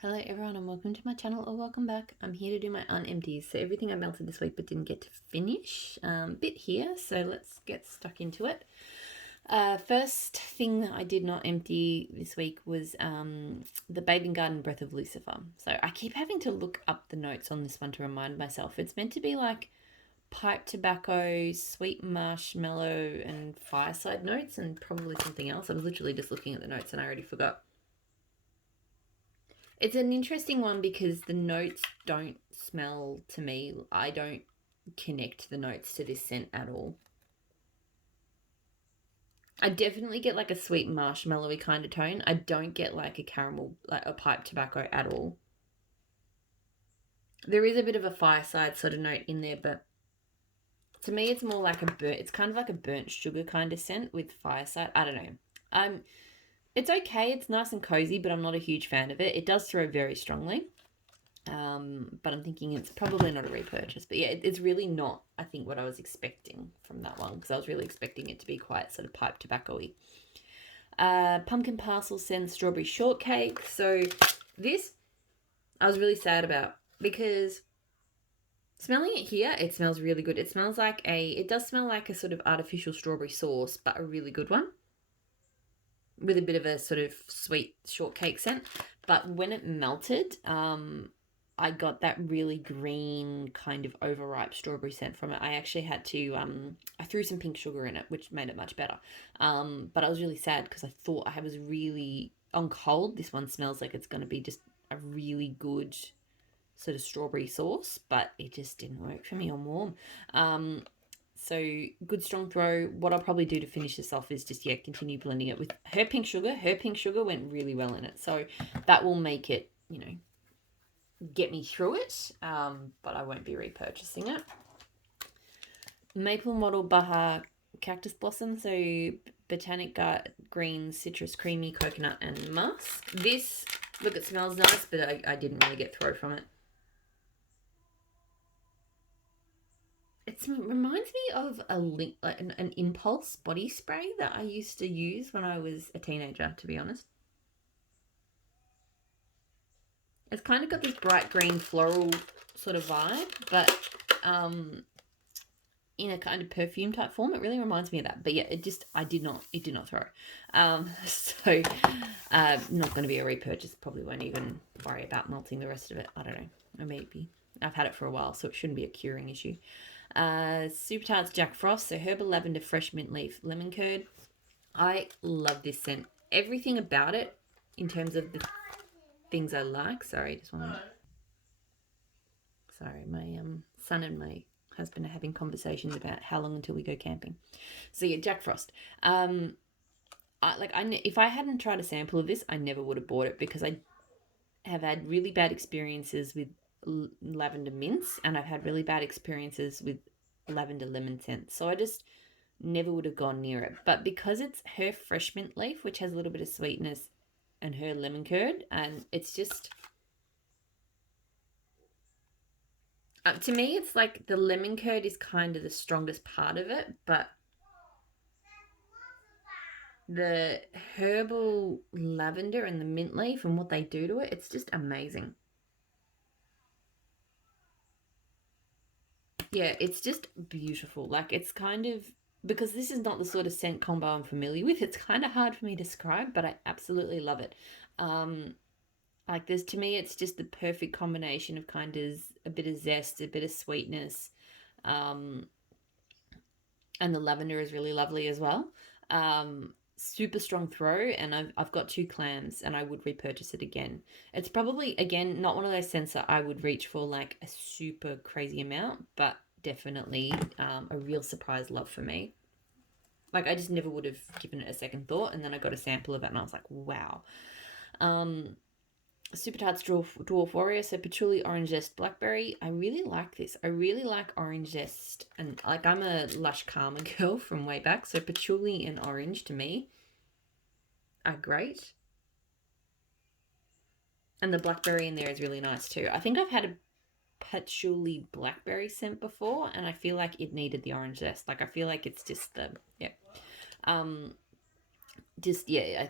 Hello everyone and welcome to my channel or welcome back. I'm here to do my unempties. So everything I melted this week but didn't get to finish. Bit here, so let's get stuck into it. First thing that I did not empty this week was the Bathing Garden Breath of Lucifer. So I keep having to look up the notes on this one to remind myself. It's meant to be like pipe tobacco, sweet marshmallow and fireside notes and probably something else. I was literally just looking at the notes and I already forgot. It's an interesting one because the notes don't smell to me. I don't connect the notes to this scent at all. I definitely get like a sweet marshmallowy kind of tone. I don't get like a caramel, like a pipe tobacco at all. There is a bit of a fireside sort of note in there, but to me it's more like it's kind of like a burnt sugar kind of scent with fireside. I don't know. It's okay. It's nice and cozy, but I'm not a huge fan of it. It does throw very strongly. But I'm thinking it's probably not a repurchase. But yeah, it's really not, I think, what I was expecting from that one, because I was really expecting it to be quite sort of pipe tobacco-y. Pumpkin Parcel sends strawberry shortcake. So this I was really sad about because smelling it here, it smells really good. It does smell like a sort of artificial strawberry sauce, but a really good one with a bit of a sort of sweet shortcake scent. But when it melted, I got that really green kind of overripe strawberry scent from it. I actually had to, I threw some pink sugar in it, which made it much better. But I was really sad because I thought I was really, on cold, this one smells like it's going to be just a really good sort of strawberry sauce, but it just didn't work for me on warm. So good strong throw. What I'll probably do to finish this off is just, continue blending it with her pink sugar. Her pink sugar went really well in it. So that will make it, get me through it, but I won't be repurchasing it. Maple Model Baja Cactus Blossom, so Botanic Green, Citrus Creamy, Coconut and Musk. This, look, it smells nice, but I didn't really get throw from it. It reminds me of an Impulse body spray that I used to use when I was a teenager, to be honest. It's kind of got this bright green floral sort of vibe, but in a kind of perfume type form. It really reminds me of that. But yeah, it did not throw. So not going to be a repurchase. Probably won't even worry about melting the rest of it. I don't know. Or maybe. I've had it for a while, so it shouldn't be a curing issue. Super Tarts Jack Frost, so herbal lavender, fresh mint leaf, lemon curd. I love this scent. Everything about it, in terms of the things I like. Sorry, just one minute. Sorry, my son and my husband are having conversations about how long until we go camping. So yeah, Jack Frost. If I hadn't tried a sample of this, I never would have bought it because I have had really bad experiences with lavender mints, and I've had really bad experiences with lavender lemon scent. So I just never would have gone near it. But because it's her fresh mint leaf, which has a little bit of sweetness, and her lemon curd, and it's just, to me, it's like the lemon curd is kind of the strongest part of it, but the herbal lavender and the mint leaf and what they do to it, it's just amazing. Yeah, it's just beautiful. Like, it's kind of, because this is not the sort of scent combo I'm familiar with, it's kind of hard for me to describe, but I absolutely love it. Like, to me, it's just the perfect combination of kind of a bit of zest, a bit of sweetness, and the lavender is really lovely as well. Super strong throw, and I've got 2 clams, and I would repurchase it again. It's probably, again, not one of those scents that I would reach for like a super crazy amount, but definitely a real surprise love for me. Like, I just never would have given it a second thought, and then I got a sample of it, and I was like, wow. Super Tarts Dwarf Warrior, so patchouli, orange zest, blackberry. I really like this. I really like orange zest, and like, I'm a Lush Karma girl from way back, so patchouli and orange to me are great. And the blackberry in there is really nice too. I think I've had a patchouli blackberry scent before, and I feel like it needed the orange zest. Like, I feel like it's just I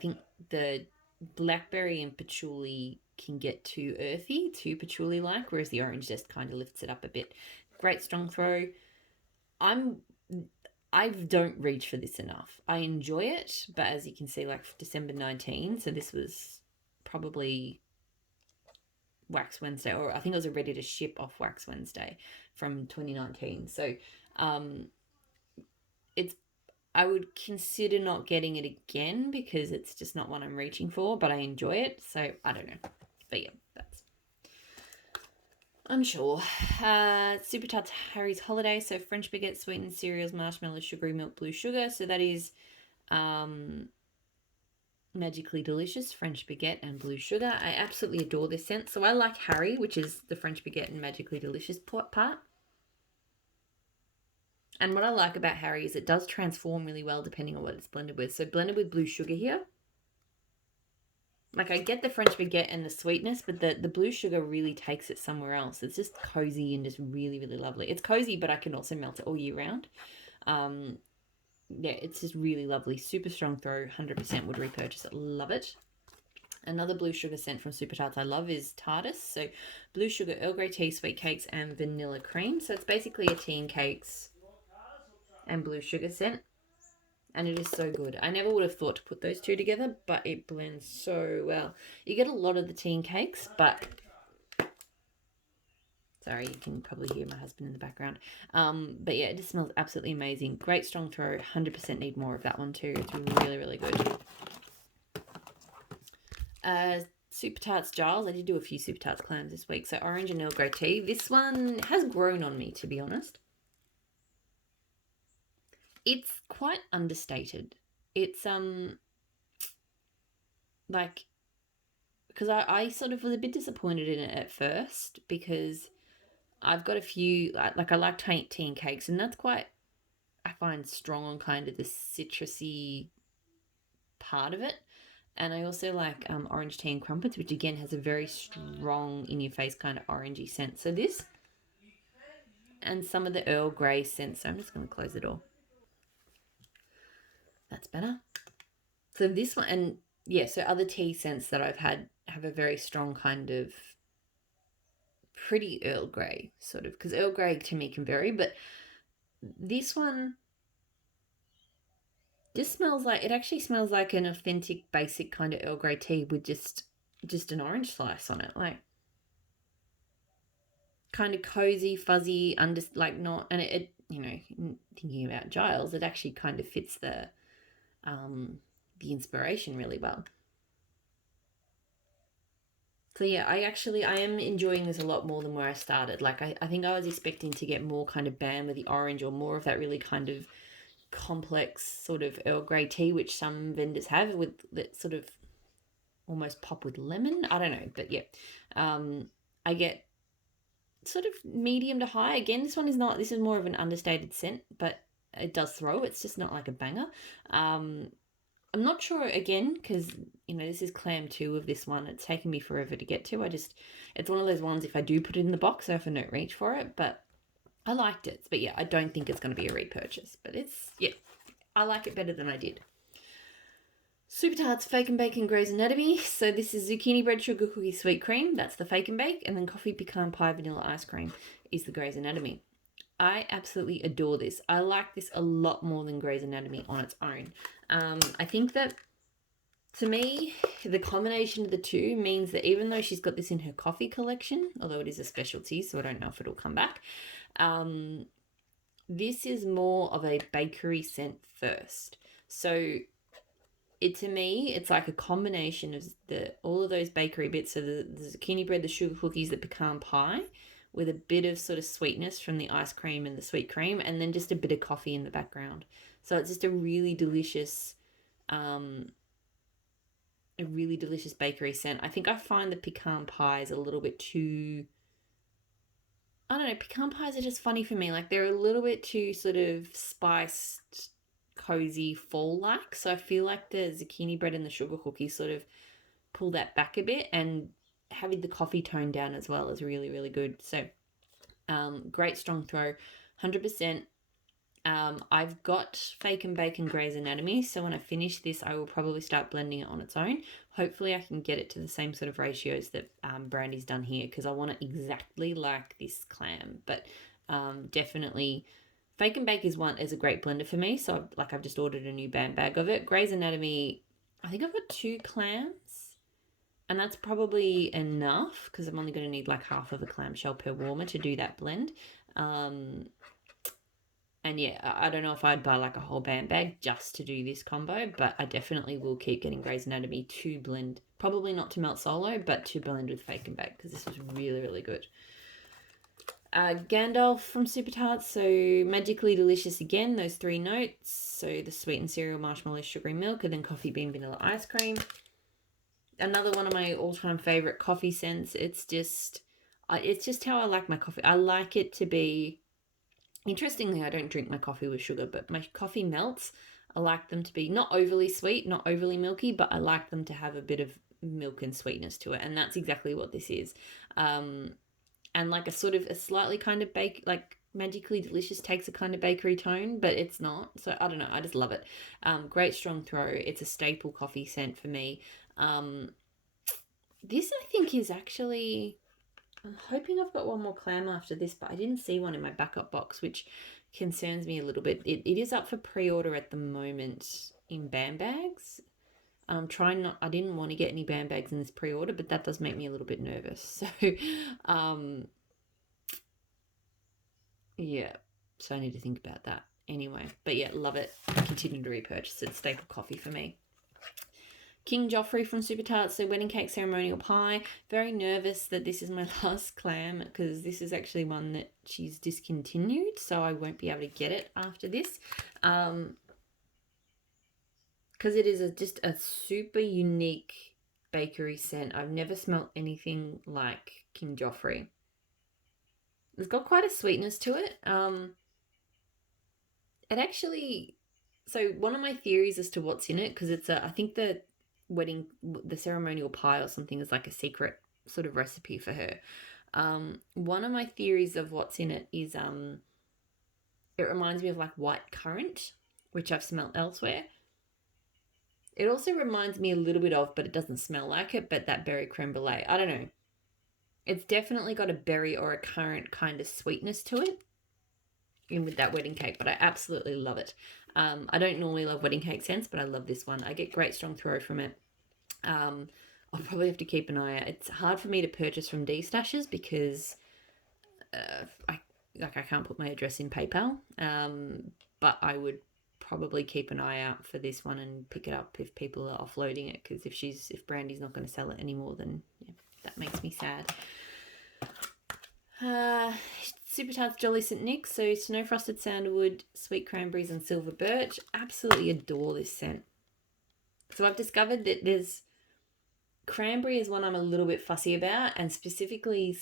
think the blackberry and patchouli can get too earthy, too patchouli like, whereas the orange zest kind of lifts it up a bit. Great strong throw. I don't reach for this enough. I enjoy it, but as you can see, like December 19, so this was probably Wax Wednesday, or I think it was a ready to ship off Wax Wednesday from 2019. So it's I would consider not getting it again because it's just not one I'm reaching for, but I enjoy it. So I don't know. But yeah, that's I'm sure. Super Tarts Harry's Holiday. So French baguette, sweetened cereals, marshmallows, sugary milk, blue sugar. So that is magically delicious French baguette and blue sugar. I absolutely adore this scent. So I like Harry, which is the French baguette and magically delicious part. And what I like about Harry is it does transform really well depending on what it's blended with. So blended with blue sugar here. Like I get the French baguette and the sweetness, but the blue sugar really takes it somewhere else. It's just cozy and just really, really lovely. It's cozy, but I can also melt it all year round. Yeah, it's just really lovely. Super strong throw. 100% would repurchase it. Love it. Another blue sugar scent from Super Tarts I love is Tardis. So blue sugar, Earl Grey tea, sweet cakes, and vanilla cream. So it's basically a tea and cakes and blue sugar scent. And it is so good. I never would have thought to put those two together, but it blends so well. You get a lot of the tea and cakes, but sorry, you can probably hear my husband in the background. But yeah, it just smells absolutely amazing. Great strong throw. 100% need more of that one too. It's really, really good. Super Tarts Giles. I did do a few Super Tarts clams this week. So orange and Earl Grey tea. This one has grown on me, to be honest. It's quite understated. It's like, because I sort of was a bit disappointed in it at first because I've got a few, like I like tea and cakes, and that's quite, I find strong on kind of the citrusy part of it. And I also like orange tea and crumpets, which again has a very strong in your face kind of orangey scent. So this and some of the Earl Grey scents. So I'm just going to close the door. That's better. So this one, and yeah, so other tea scents that I've had have a very strong kind of pretty Earl Grey sort of, because Earl Grey to me can vary, but this one just smells like, it actually smells like an authentic basic kind of Earl Grey tea with just an orange slice on it, like kind of cozy, fuzzy, like not, and it you know, thinking about Giles, it actually kind of fits the inspiration really well. So yeah, I am enjoying this a lot more than where I started. Like I think I was expecting to get more kind of bam with the orange or more of that really kind of complex sort of Earl Grey tea, which some vendors have with that sort of almost pop with lemon. I don't know, but yeah, I get sort of medium to high. Again, this one is not. This is more of an understated scent, but it does throw. It's just not like a banger. I'm not sure again because this is clam 2 of this one. It's taken me forever to get to. It's one of those ones. If I do put it in the box, I often don't reach for it, but I liked it. But yeah, I don't think it's going to be a repurchase. But I like it better than I did. Super Tarts Fake and Bake and Grey's Anatomy. So this is zucchini bread, sugar cookie, sweet cream. That's the Fake and Bake. And then coffee, pecan pie, vanilla ice cream is the Grey's Anatomy. I absolutely adore this. I like this a lot more than Grey's Anatomy on its own. I think that, to me, the combination of the two means that even though she's got this in her coffee collection, although it is a specialty, so I don't know if it'll come back, this is more of a bakery scent first. So to me, it's like a combination of all of those bakery bits. So the zucchini bread, the sugar cookies, the pecan pie, with a bit of sort of sweetness from the ice cream and the sweet cream, and then just a bit of coffee in the background. So it's just a really delicious bakery scent. I think I find the pecan pies a little bit too, I don't know, pecan pies are just funny for me. Like they're a little bit too sort of spiced, cozy, fall-like. So I feel like the zucchini bread and the sugar cookies sort of pull that back a bit, and having the coffee toned down as well is really, really good. So great strong throw, 100%. I've got Fake and Bake and Grey's Anatomy, so when I finish this, I will probably start blending it on its own. Hopefully, I can get it to the same sort of ratios that Brandy's done here, because I want it exactly like this clam. But definitely, Fake and Bake is a great blender for me. So I've just ordered a new bag of it. Grey's Anatomy, I think I've got 2 clams, and that's probably enough because I'm only going to need like half of a clamshell per warmer to do that blend. And yeah, I don't know if I'd buy like a whole bag just to do this combo, but I definitely will keep getting Grey's Anatomy to blend. Probably not to melt solo, but to blend with Fake and Bake, because this was really, really good. Gandalf from Super Tarts, so magically delicious again, those 3 notes. So the sweetened cereal, marshmallow, sugary milk, and then coffee bean vanilla ice cream. Another one of my all-time favorite coffee scents. It's just how I like my coffee. I like it to be... Interestingly, I don't drink my coffee with sugar, but my coffee melts. I like them to be not overly sweet, not overly milky, but I like them to have a bit of milk and sweetness to it, and that's exactly what this is. And like a slightly kind of magically delicious takes a kind of bakery tone, but it's not. So I don't know. I just love it. Great strong throw. It's a staple coffee scent for me. This I think is actually... I'm hoping I've got one more clam after this, but I didn't see one in my backup box, which concerns me a little bit. It is up for pre-order at the moment in BAM bags. I didn't want to get any BAM bags in this pre-order, but that does make me a little bit nervous. So, yeah. So I need to think about that anyway. But yeah, love it. Continue to repurchase it. Staple coffee for me. King Joffrey from Super Tarts, so wedding cake ceremonial pie. Very nervous that this is my last clam, because this is actually one that she's discontinued, so I won't be able to get it after this. Because it is just a super unique bakery scent. I've never smelt anything like King Joffrey. It's got quite a sweetness to it. It actually... So one of my theories as to what's in it, because I think the ceremonial pie or something is like a secret sort of recipe for her. One of my theories of what's in it is it reminds me of like white currant, which I've smelled elsewhere. It also reminds me a little bit of, but it doesn't smell like it, but that berry creme brulee. I don't know. It's definitely got a berry or a currant kind of sweetness to it in with that wedding cake, but I absolutely love it. I don't normally love wedding cake scents, but I love this one. I get great strong throw from it. I'll probably have to keep an eye out. It's hard for me to purchase from D-Stashes because I can't put my address in PayPal. But I would probably keep an eye out for this one and pick it up if people are offloading it, because if Brandy's not going to sell it anymore, then yeah, that makes me sad. Super Tarts Jolly St. Nick, so snow frosted sandalwood, sweet cranberries, and silver birch. Absolutely adore this scent. So I've discovered that cranberry is one I'm a little bit fussy about, and specifically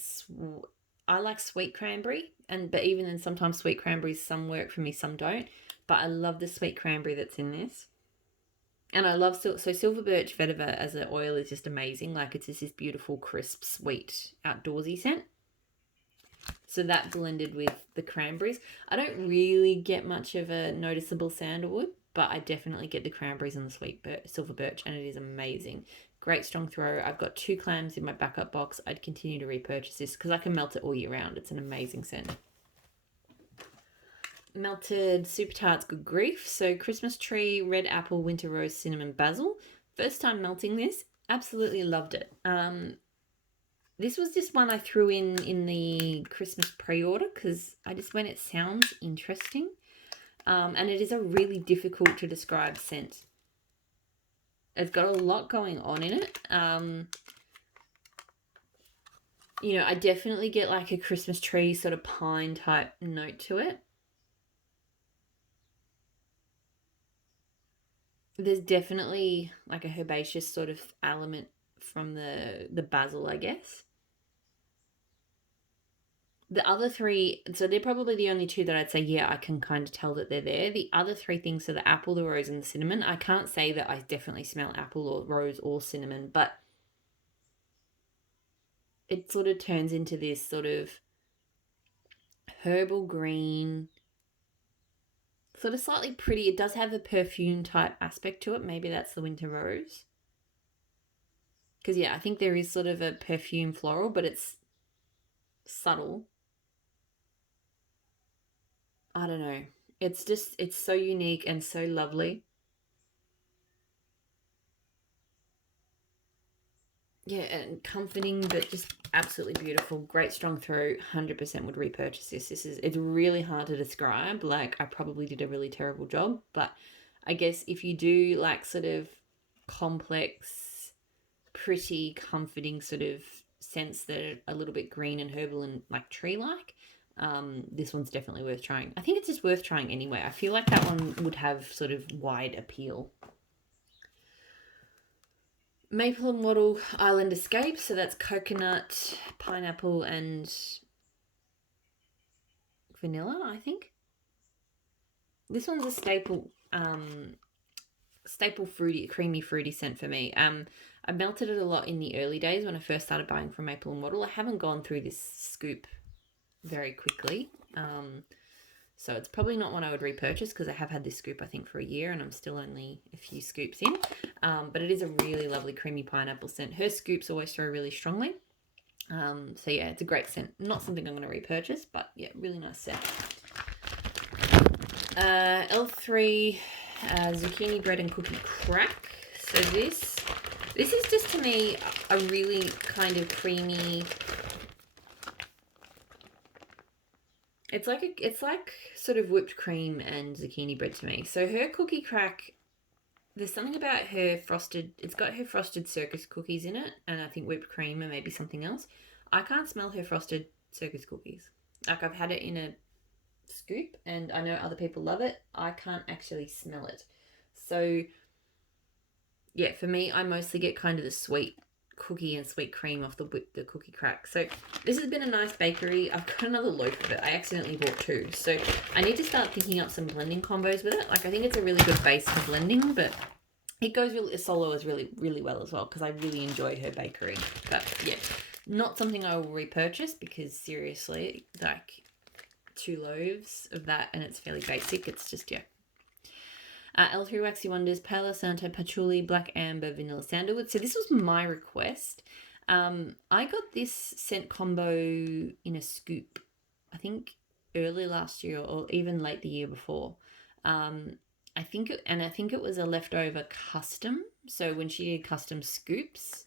I like sweet cranberry, but even then sometimes sweet cranberries, some work for me, some don't. But I love the sweet cranberry that's in this. And I love silver birch vetiver as an oil is just amazing. Like, it's just this beautiful, crisp, sweet, outdoorsy scent. So that blended with the cranberries. I don't really get much of a noticeable sandalwood, but I definitely get the cranberries and the silver birch, and it is amazing. Great strong throw. I've got 2 clams in my backup box. I'd continue to repurchase this because I can melt it all year round. It's an amazing scent. Melted Super Tarts Good Grief. So Christmas tree, red apple, winter rose, cinnamon, basil. First time melting this. Absolutely loved it. This was just one I threw in the Christmas pre-order because I just went, it sounds interesting. And it is a really difficult to describe scent. It's got a lot going on in it. I definitely get like a Christmas tree sort of pine type note to it. There's definitely like a herbaceous sort of element from the basil, I guess. The other 3, so they're probably the only 2 that I'd say, yeah, I can kind of tell that they're there. The other 3 things, so the apple, the rose, and the cinnamon, I can't say that I definitely smell apple or rose or cinnamon, but it sort of turns into this sort of herbal green, sort of slightly pretty. It does have a perfume type aspect to it. Maybe that's the winter rose. Because, yeah, I think there is sort of a perfume floral, but it's subtle. I don't know. It's so unique and so lovely. Yeah, and comforting, but just absolutely beautiful. Great strong throw. 100% would repurchase this. It's really hard to describe. Like, I probably did a really terrible job, but I guess if you do like sort of complex, pretty, comforting sort of scents that are a little bit green and herbal and like tree like, this one's definitely worth trying. I think it's just worth trying anyway. I feel like that one would have sort of wide appeal. Maple and Wattle Island Escape. So that's coconut, pineapple, and vanilla, I think. This one's a staple fruity, creamy fruity scent for me. I melted it a lot in the early days when I first started buying from Maple and Wattle. I haven't gone through this scoop very quickly. So it's probably not one I would repurchase because I have had this scoop, I think, for a year and I'm still only a few scoops in. But it is a really lovely creamy pineapple scent. Her scoops always throw really strongly. So yeah, it's a great scent. Not something I'm going to repurchase, but yeah, really nice scent. L3 zucchini bread and cookie crack. So this is just to me a really kind of creamy. It's like sort of whipped cream and zucchini bread to me. So her cookie crack, there's something about her frosted. It's got her frosted circus cookies in it, and I think whipped cream and maybe something else. I can't smell her frosted circus cookies. Like, I've had it in a scoop, and I know other people love it. I can't actually smell it. So yeah, for me, I mostly get kind of the sweet cookie and sweet cream off the cookie crack. So this has been a nice bakery. I've got another loaf of it. I accidentally bought two. So I need to start thinking up some blending combos with it. Like, I think it's a really good base for blending, but it goes really solo as really, really well as well because I really enjoy her bakery. But yeah, not something I will repurchase because seriously, like 2 loaves of that and it's fairly basic. It's just, yeah. L3 Waxy Wonders, Palo Santo, Patchouli, Black Amber, Vanilla Sandalwood. So this was my request. I got this scent combo in a scoop, I think early last year or even late the year before. I think it was a leftover custom. So when she did custom scoops,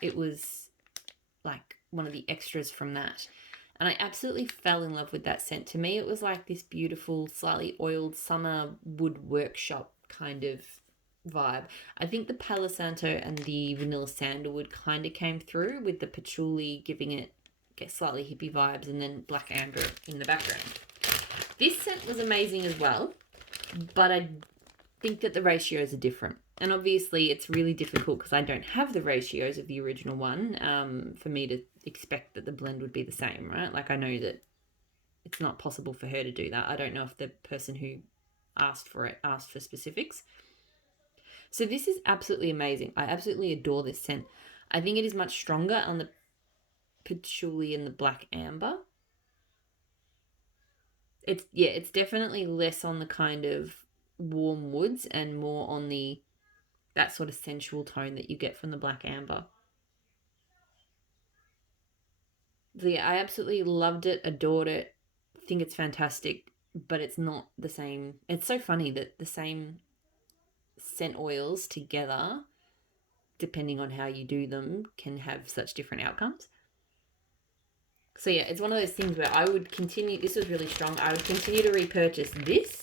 it was like one of the extras from that. And I absolutely fell in love with that scent. To me, it was like this beautiful, slightly oiled summer wood workshop kind of vibe. I think the Palo Santo and the Vanilla Sandalwood kind of came through with the patchouli giving it slightly hippie vibes and then Black Amber in the background. This scent was amazing as well, but I think that the ratios are different. And obviously it's really difficult because I don't have the ratios of the original one for me to expect that the blend would be the same, right? Like, I know that it's not possible for her to do that. I don't know if the person who asked for specifics. So this is absolutely amazing. I absolutely adore this scent. I think it is much stronger on the patchouli and the Black Amber. It's definitely less on the kind of warm woods and more on that sort of sensual tone that you get from the Black Amber. So yeah, I absolutely loved it, adored it, think it's fantastic, but it's not the same. It's so funny that the same scent oils together, depending on how you do them, can have such different outcomes. So yeah, it's one of those things where I would continue. This was really strong. I would continue to repurchase this,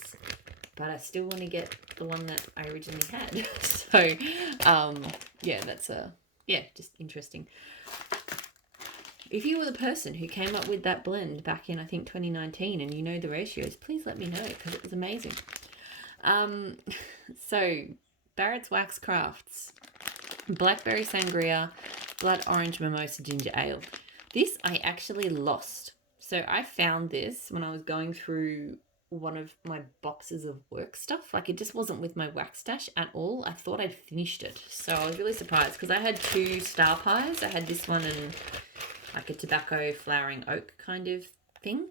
but I still want to get the one that I originally had. So, yeah, that's just interesting. If you were the person who came up with that blend back in, I think, 2019, and you know the ratios, please let me know because it was amazing. So, Barrett's Wax Crafts, Blackberry Sangria, Blood Orange Mimosa Ginger Ale. This I actually lost. So I found this when I was going through one of my boxes of work stuff. Like, it just wasn't with my wax stash at all. I thought I'd finished it. So I was really surprised because I had 2 star pies. I had this one and like a tobacco flowering oak kind of thing.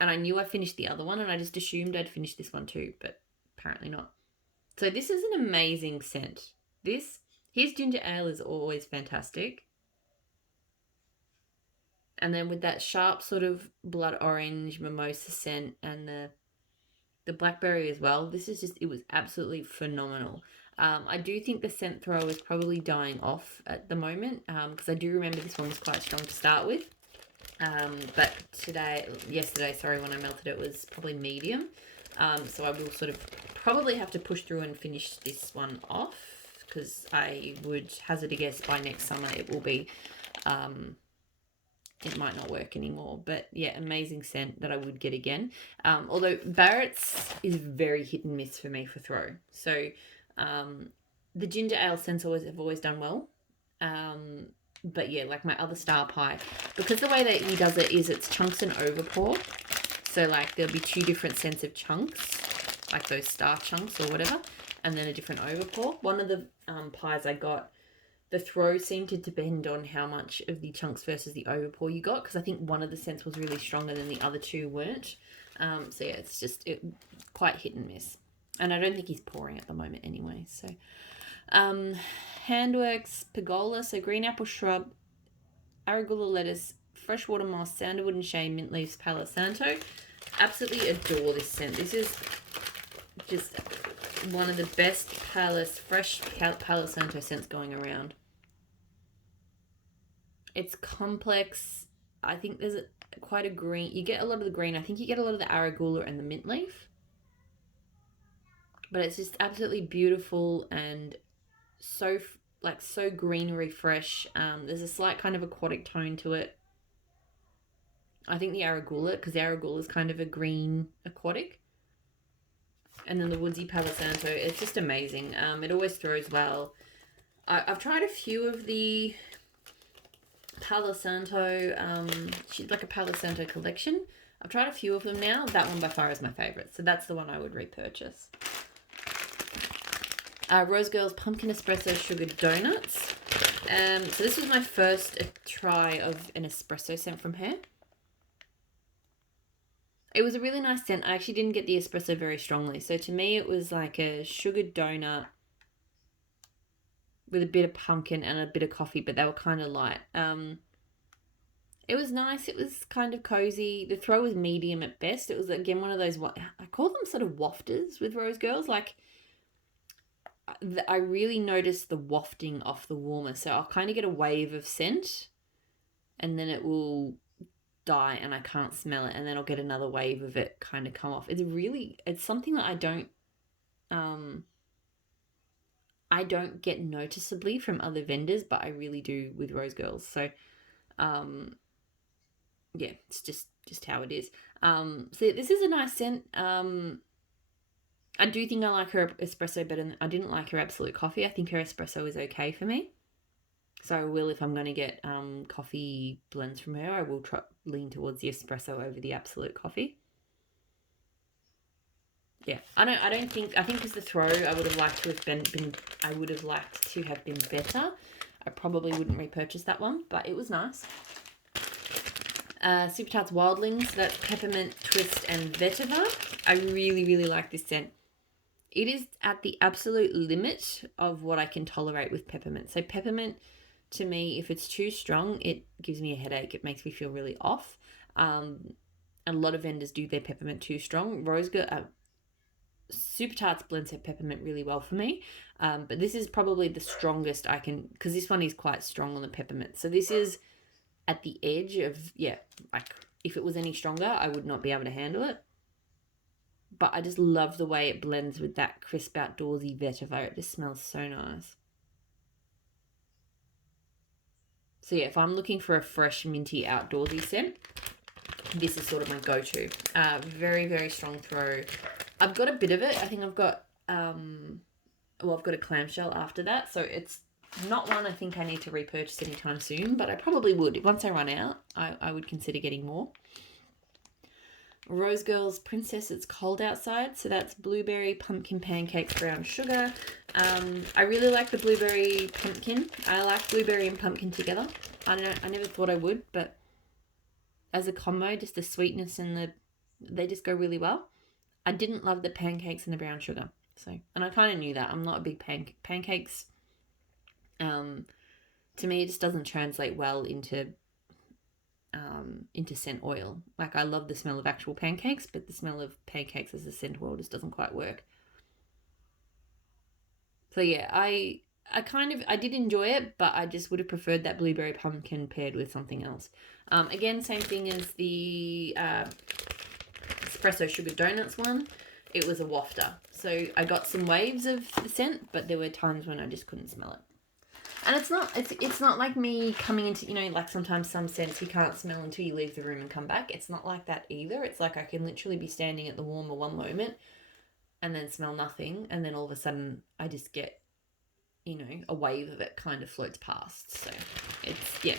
And I knew I finished the other one, and I just assumed I'd finished this one too, but apparently not. So this is an amazing scent. His ginger ale is always fantastic. And then with that sharp sort of blood orange mimosa scent and the blackberry as well, it was absolutely phenomenal. I do think the scent throw is probably dying off at the moment, because I do remember this one was quite strong to start with. But yesterday, when I melted it, was probably medium. So I will sort of probably have to push through and finish this one off, because I would hazard a guess by next summer it will be, it might not work anymore. But yeah, amazing scent that I would get again. Although Barrett's is very hit and miss for me for throw. So the ginger ale scents have always done well. But yeah, like my other star pie, because the way that he does it is it's chunks and overpour. So like there'll be 2 different scents of chunks, like those star chunks or whatever, and then a different overpour. One of the pies I got, the throw seemed to depend on how much of the chunks versus the overpour you got, because I think one of the scents was really stronger than the other 2 weren't. So yeah, it's just quite hit and miss. And I don't think he's pouring at the moment anyway. So Handworks Pergola, so green apple shrub, arugula lettuce, freshwater moss, sandalwood and shea, mint leaves, Palo Santo. Absolutely adore this scent. This is just one of the best fresh Palo Santo scents going around. It's complex. I think there's quite a green. You get a lot of the green. I think you get a lot of the arugula and the mint leaf. But it's just absolutely beautiful and so greenery fresh. There's a slight kind of aquatic tone to it. I think the arugula, because the arugula is kind of a green aquatic. And then the woodsy Palo Santo, it's just amazing. It always throws well. I've tried a few of the Palo Santo, she's like a Palo Santo collection. I've tried a few of them now. That one by far is my favourite. So that's the one I would repurchase. Rose Girl's Pumpkin Espresso Sugared Donuts. So this was my first try of an espresso scent from her. It was a really nice scent. I actually didn't get the espresso very strongly. So to me, it was like a sugared donut with a bit of pumpkin and a bit of coffee, but they were kind of light. It was nice. It was kind of cozy. The throw was medium at best. It was, again, one of those, I call them sort of wafters with Rose Girls. Like, I really noticed the wafting off the warmer. So I'll kind of get a wave of scent and then it will die and I can't smell it, and then I'll get another wave of it kind of come off. It's something that I don't get noticeably from other vendors, but I really do with Rose Girls. So yeah, it's just how it is. So this is a nice scent. I do think I like her espresso better than I didn't like her Absolute Coffee. I think her espresso is okay for me. So I will, if I'm going to get coffee blends from her, I will lean towards the espresso over the Absolute Coffee. Yeah, I think because the throw, I would have liked to have been better. I probably wouldn't repurchase that one, but it was nice. Super Tarts Wildlings, that's peppermint, twist, and vetiver. I really, really like this scent. It is at the absolute limit of what I can tolerate with peppermint. So peppermint, to me, if it's too strong, it gives me a headache. It makes me feel really off. A lot of vendors do their peppermint too strong. Super Tarts blends her peppermint really well for me. But this is probably the strongest I can, because this one is quite strong on the peppermint. So this is at the edge of, like if it was any stronger, I would not be able to handle it. But I just love the way it blends with that crisp outdoorsy vetiver. It just smells so nice. So yeah, if I'm looking for a fresh, minty, outdoorsy scent, this is sort of my go-to. Very, very strong throw. I've got a bit of it. I think I've got, I've got a clamshell after that. So it's not one I think I need to repurchase anytime soon, but I probably would. Once I run out, I would consider getting more. Rose Girls Princess, It's Cold Outside. So that's blueberry, pumpkin pancakes, brown sugar. I really like the blueberry pumpkin. I like blueberry and pumpkin together. I don't know, I never thought I would, but as a combo, just the sweetness and the They just go really well. I didn't love the pancakes and the brown sugar. So, and I kind of knew that. I'm not a big pancakes. To me, it just doesn't translate well into scent oil. Like, I love the smell of actual pancakes, but the smell of pancakes as a scent oil just doesn't quite work. So yeah, I did enjoy it, but I just would have preferred that blueberry pumpkin paired with something else. Again, same thing as the espresso sugar donuts one. It was a wafter, so I got some waves of the scent, but there were times when I just couldn't smell it. And it's not like me coming into, you know, like sometimes some scents you can't smell until you leave the room and come back. It's not like that either. It's like I can literally be standing at the warmer one moment and then smell nothing, and then all of a sudden I just get, you know, a wave of it kind of floats past. So it's, yeah.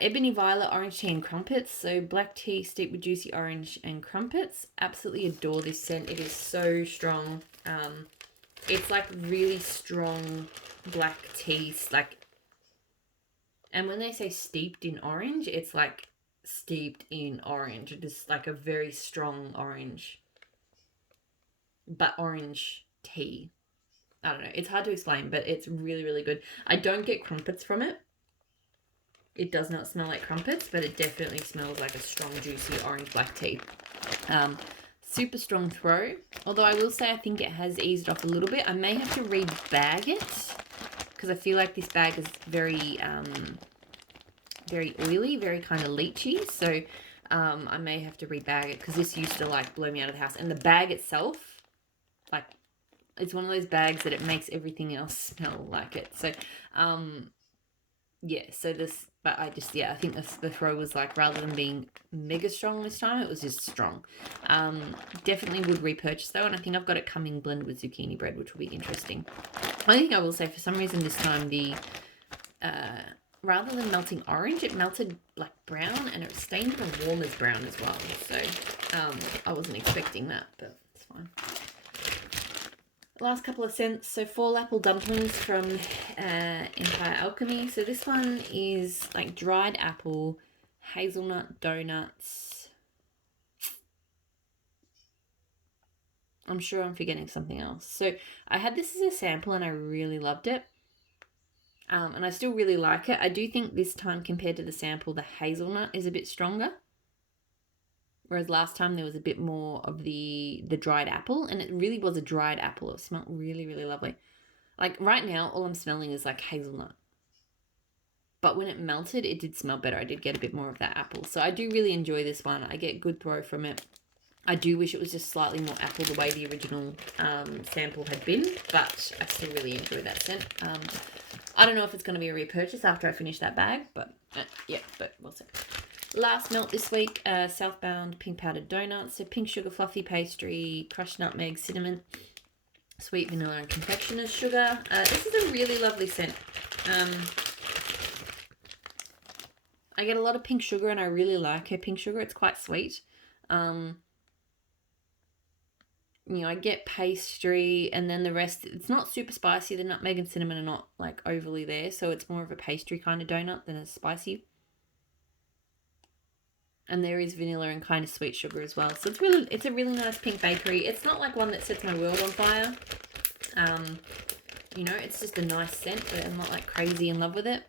Ebony Violet Orange Tea and Crumpets. So black tea steeped with juicy orange and crumpets. Absolutely adore this scent. It is so strong. It's like really strong black tea, like, and when they say steeped in orange, it's like steeped in orange. It is like a very strong orange, but orange tea. I don't know. It's hard to explain, but it's really, really good. I don't get crumpets from it. It does not smell like crumpets, but it definitely smells like a strong, juicy orange black tea. Super strong throw. Although I will say I think it has eased off a little bit. I may have to rebag it because I feel like this bag is very, very oily, very kind of leechy. So I may have to rebag it because this used to like blow me out of the house. And the bag itself, like, it's one of those bags that it makes everything else smell like it. So, yeah, so this, but I just, yeah, I think the throw was like, rather than being mega strong this time, it was just strong. Definitely would repurchase though, and I think I've got it coming blended with zucchini bread, which will be interesting. Only thing I will say, for some reason this time, the rather than melting orange, it melted like brown, and it stained even warm as brown as well. So I wasn't expecting that, but it's fine. Last couple of scents. So fall apple dumplings from Empire Alchemy. So this one is like dried apple, hazelnut donuts. I'm sure I'm forgetting something else. So I had this as a sample and I really loved it. And I still really like it. I do think this time, compared to the sample, the hazelnut is a bit stronger. Whereas last time there was a bit more of the dried apple, and it really was a dried apple. It smelled really, really lovely. Like right now, all I'm smelling is like hazelnut. But when it melted, it did smell better. I did get a bit more of that apple. So I do really enjoy this one. I get good throw from it. I do wish it was just slightly more apple the way the original sample had been, but I still really enjoy that scent. I don't know if it's going to be a repurchase after I finish that bag, but yeah, but we'll see. Last melt this week, Southbound Pink Powdered Donuts. So pink sugar fluffy pastry, crushed nutmeg, cinnamon, sweet vanilla and confectioner's sugar. This is a really lovely scent. I get a lot of pink sugar and I really like her pink sugar. It's quite sweet. You know, I get pastry and then the rest, it's not super spicy. The nutmeg and cinnamon are not like overly there. So it's more of a pastry kind of donut than a spicy. And there is vanilla and kind of sweet sugar as well. So it's a really nice pink bakery. It's not like one that sets my world on fire. You know, it's just a nice scent, but I'm not like crazy in love with it.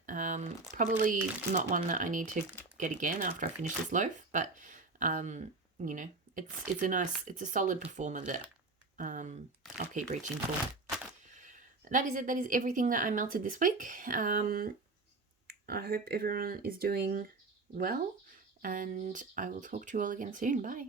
Probably not one that I need to get again after I finish this loaf, but you know, it's a solid performer that I'll keep reaching for. That is it. That is everything that I melted this week. I hope everyone is doing well. And I will talk to you all again soon. Bye.